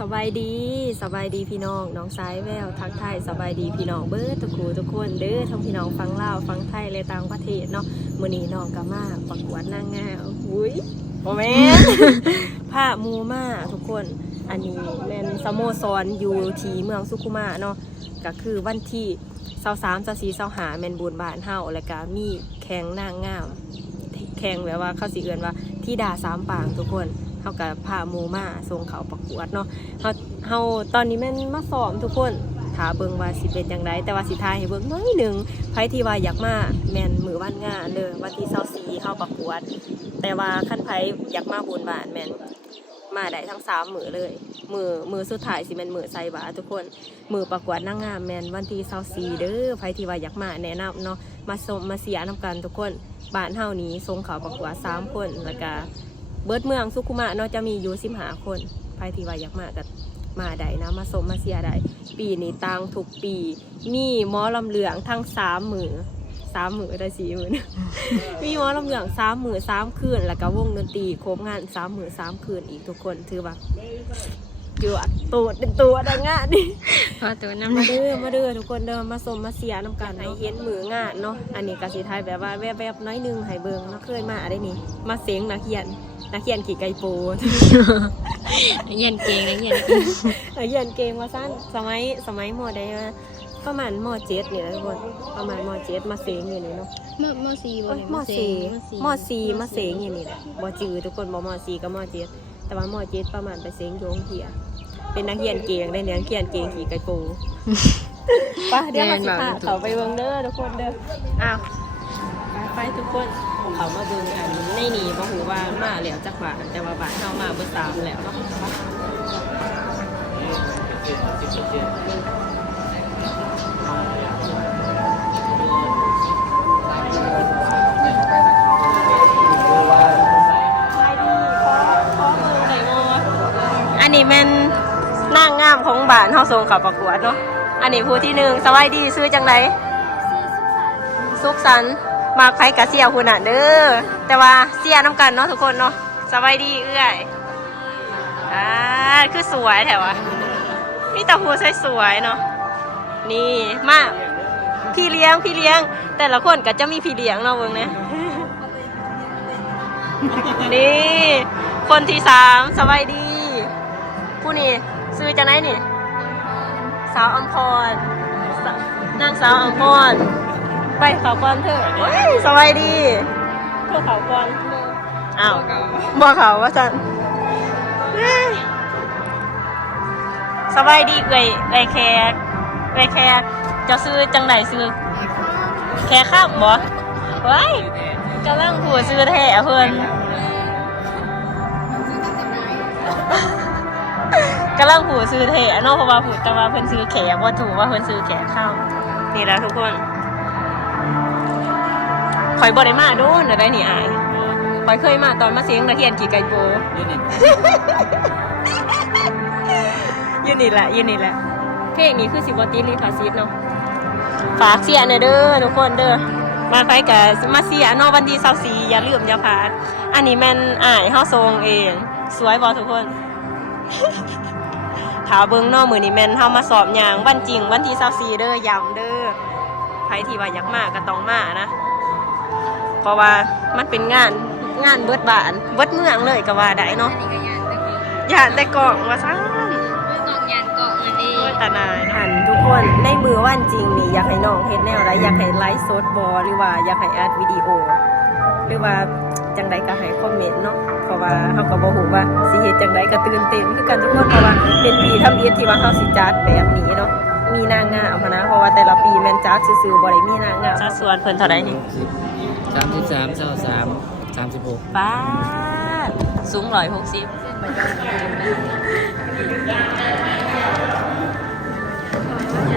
สบายดีสบายดีพี่น้องน้องสายแววทักทายสบายดีพี่น้องเบิร์ทุกครูทุกคนเด้อทั้งพี่น้องฟังเล่าฟังไทยและต่างประเทศเนาะมือนี้น้องก็มาประกวดนางงามอุ้ยโมเมนผ้ามูมาทุกคน อันนี้แม่นสโมสรอยู่ที่เมืองสุขุมาเนาะก็คือวันที่23 24 25แม่นบุญบานเฮาแล้วก็มีแข่งนางงามแข่งแบบว่าเขาสิเอื่นว่าที่ดาสามปางทุกคน เฮากับพาหมูมาส่งเขาประกวดเนาะเฮาเฮาตอนนี้แม่นมาซ้อมทุกคนถาเบิงว่าสิเป็นจังไดแต่ว่าสิทายให้เบิงน้อยหนึ่งไผที่ว่าอยากมาแม่นมือวันงานเด้อวันที่24เฮาประกวด แต่ว่าคันไผอยากมาบุญบานแม่นมาได้ทั้งสามมือเลย มือมือสุดท้ายสิแม่นมือใส่บาตรทุกคน มือประกวดนางงามแม่นวันที่24เด้อไผที่ว่าอยากมาแนะนำเนาะมาสมมาเสียนํกันทุกคนบ้านเฮานี้ทรงเขาประกวดสามคนแล้วก็ เบิดเมืองสุขุมะเนาะจะมีอยู่สิบหาคนภายที่ว่าอยากมากันมาใดนะมาสมมาเสียใดปีนี้ตังทุกปี มีหมอลำเหลืองทั้งสามมือสามมือได้สี่มือมีหมอลำเหลืองสามมือสามคืน แล้วก็วงดนตรีครบงานสามมือสามคืนอีกทุกคนถือว่า เยอะตัวเป็นตัวดังงานนี่พอตัวน้ำหมานักเด้อมาเด้อทุกคนเด้อมาสมมาเสียน้ำกันให้เห็นมืองานเนาะอันนี้กสิไทยแบบว่าแวบๆน้อยหนึงให้เบิ่งเนาะเคยมาได้นี่ มาเสียงนักเขียนนักเขียนขี่ไก่โปเย็นเก่งนะเย็นนักเขียนเกมว่าสั้นสมัยสมัยมอได้มาประมาณมอเจ็ดนี่แหละทุกคนประมาณมอเจ็ดมาเสียงอยู่นี่เนาะมอมอซีบ่โอ้ยเนี่ยมอสี่มอซีสี่มาเสียงอยู่นี่แหละบ่จือทุกคนบ่มอสี่กับมอเจ็ด แต่ว่ามอเจ็ดประมาณไปเสียงโยงเหียเป็นนักเขียนเก่งได้เนี่ยนักเขียนเก่งขี่ไก่โปไปเดี๋ยวมาสิพาเขาไปเบิ่งเด้อทุกคนเด้ออ้าวไปไปทุกคนเขามาเบิ่งอันในนี่บ่ฮู้ว่ามาแล้วจักบาทแต่ว่าบาทเฮามาเบิดตามแล้วเนาะ นี้แม่นนางงามของบ้านเฮาส่งเข้าประกวดเนาะ อันนี้ผู้ที่หนึ่งสวัสดีซื้อจังไรสุขสันต์มาใครกะเสียคุณอะเด้อ แต่ว่าเสียน้ำกันเนาะทุกคนเนาะสบายดีเอื้อยอ่าคือสวยแถวะนี่ตาหูสวยเนาะ นี่มาพี่เลี้ยงพี่เลี้ยง แต่ละคนก็จะมีพี่เลี้ยงเนาะเบิ่งเนี่ยนี่ คนที่สามสบายดี ผู้นี่ซื้อจังไรนี่ สาวอัมพรสนางสาวอัมพรไปเขาก่อนเถอะเฮ้ยสบายดีเพื่อเขาก่อนอ้าวบอกเขาว่าสันเฮ้ยสบายดีเกยไรแขกไรแขกจะซื้อจังไหนซื้อแขกข้ามบ่เฮ้ยกำลังผัวซื้อแท้เพื่อน กำลังผูซื้อเทะเนอกเพราะว่าผูแต่ว่าเพิ่นซื้อแขกว่าถูกว่าเพิ่นซื้อแขกเข้า นี่แหล้วทุกคนคอยบ่ได้มาโดูนะได้นี่อายคอยเคยมาตอนมาเสียงนาเทียนกี่ไก่โปยืนนี่แหละยืนนี่แหละเพลงนี้คือสิบวตีลิขสิทธิ์เนาะฝากเสียหน่อยเด้อทุกคนเด้อมาใครกับมาเสียนอกวันที่24อย่าลืมอย่าพลาดอันนี้แม่นอายเฮาทรงเอง สวยบ่ทุกคน ถาเบิงเนอมือนี่แม่นเฮามาสอบหยางวันจริงวันที่24เด้อยำเด้อใครที่ว่าอยากมาก็ต้องมานะ เพราะว่ามันเป็นงานงานเบิดบานเบิดเมืองเลยก็ว่าได้เนาะอันนี้ก็ยานตะกี้อย่าแต่กล่องว่าซ่าเมื่อกองยานเกาะอันนี้โอ้ยตาหนายหันทุกคนในมือวันจริงนี่อยากให้น้องเฮ็ดแนวใดอยากให้ไลฟ์สดบอหรือว่าอยากให้อัดวิดีโอ หรือว่า จังใดก็ให้คอมเมนต์เนาะเพราะว่าเฮาก็บ่ฮู้ว่าสิเฮ็ดจังใดก็ตื่นเต้นคือกันทุกคนเพราะว่าเป็นปีทำเอียดที่ว่าเฮาสิจัดแบบนี้เนาะมีนางงามหั้นนะเพราะว่าแต่ละปีแม่นจัดซื่อๆบ่ได้มีนางงามสัดส่วนเพิ่นเท่าใดนี่สามสิบสามเท่าสามสามสิบหกป้าดสูง160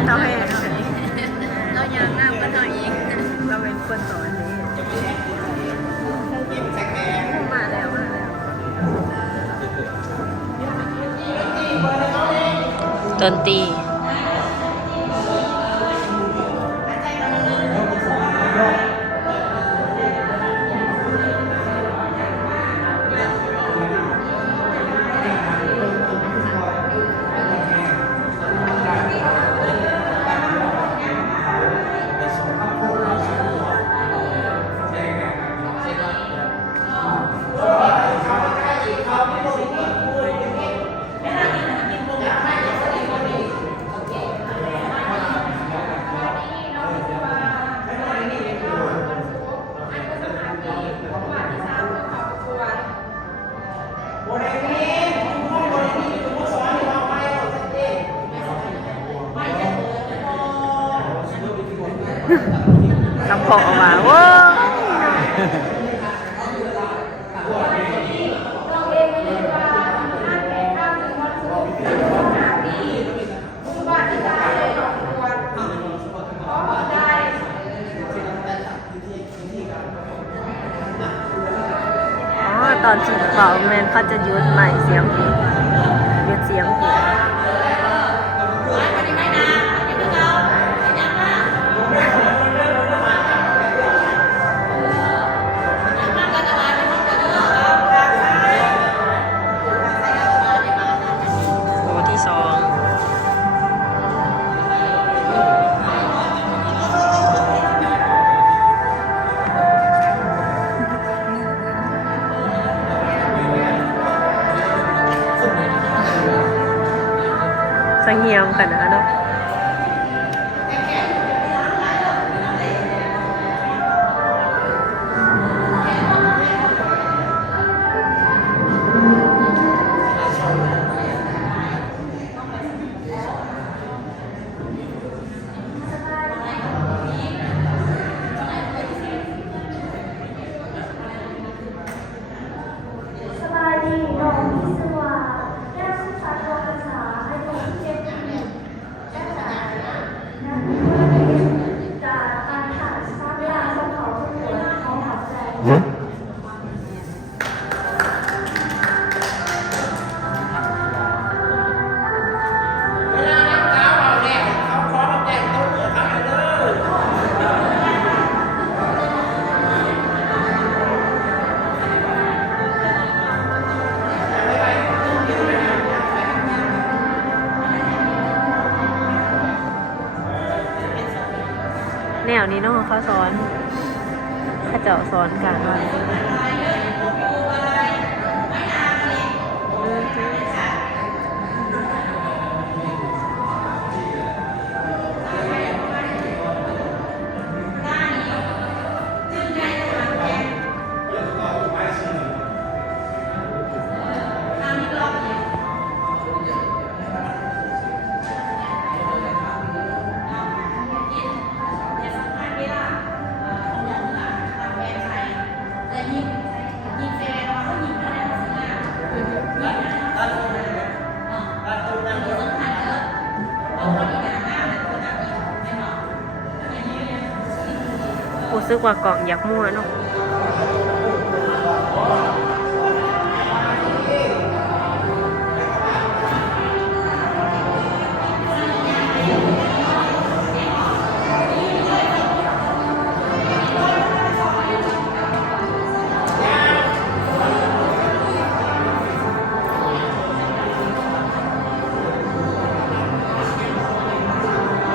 เท่าแห่เรายานน้ำกันหน่อยเองเราเป็นคนสอ ดนตรี เป่าแมนเขาจะยุดใหม่เสียงผียุดเสียงผีตั เขาสอนเขาเจ้าสอนการว่า รู้สึกว่ากล่องอยากมั่วเนาะ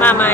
มาไหม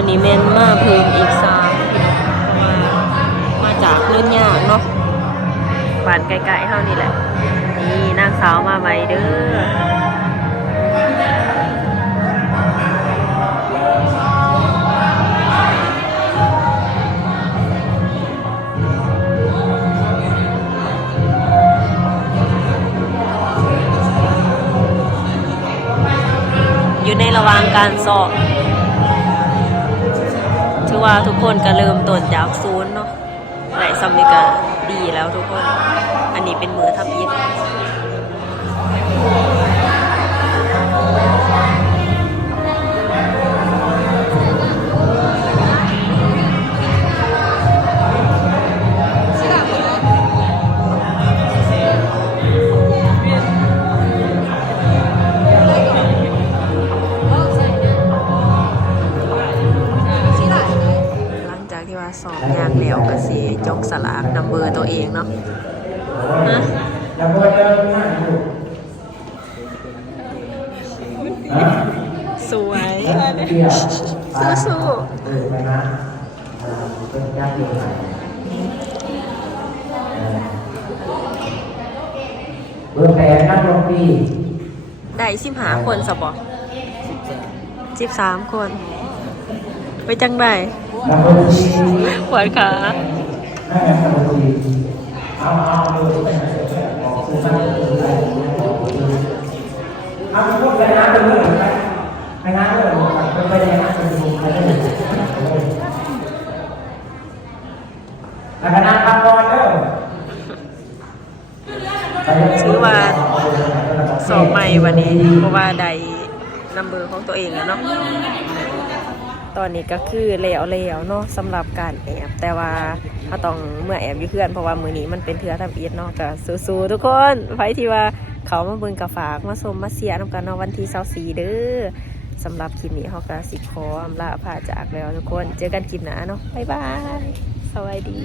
อนนี้แมนมาเพิ่มอีกสามพี่น้องเพราะว่ามาจากเลื่อนยากเนาะบ้านไกลๆเท่านี้แหละ นี่นางสาวมาไวเด้ออยู่ในระหว่างการสอบ ถือว่าทุกคนก็เริ่มต้นจากศูนย์เนาะไหนซัมนี่ก็ดีแล้วทุกคน อันนี้เป็นมือทับยิด ว่าสอบยางแล้วก็สิจกสลากนำเบอร์ตัวเองเนาะฮะแล้วก็เดินหน้าอยู่นะสวยเที่ยวสู้เออไปนะอ่าเป็นญาติโยมเออเบอร์แปดนักดนตรีได้สิบหาคนสบอสิบสามคน ไปจังได้ นักดนตรีปวดขาให้นักดนตรีเอาเอาดูไปไหนบอกคือมันคืออะไรเอาไปพูดไปนะไปพูดไปไปนะเรื่องไปไปเลยนะไปดูไปเลยแล้วก็นั่งทำนอนเด้อถือว่าสอบใหม่วันนี้เพราะว่าได้นัมเบอร์ของตัวเองแล้วเนาะ ตอนนี้ก็คือแล้วแล้วเนาะสำหรับการแอบแต่ว่าเราต้องเมื่อแอบอยู่เพื่อนเพราะว่ามือนี้มันเป็นเทือทำอีทเนาะก็สู้ๆทุกคนไฟที่ว่าเขามาเบิ่งกระฝากมาชมมาเสียน้ำกันเนาะวันที่เสาสีเด้อสำหรับคลิปนี้เขาก็สิขออำลาพาจากแล้วทุกคน เจอกันคลิปหน้าเนาะบ๊ายบายสวัสดี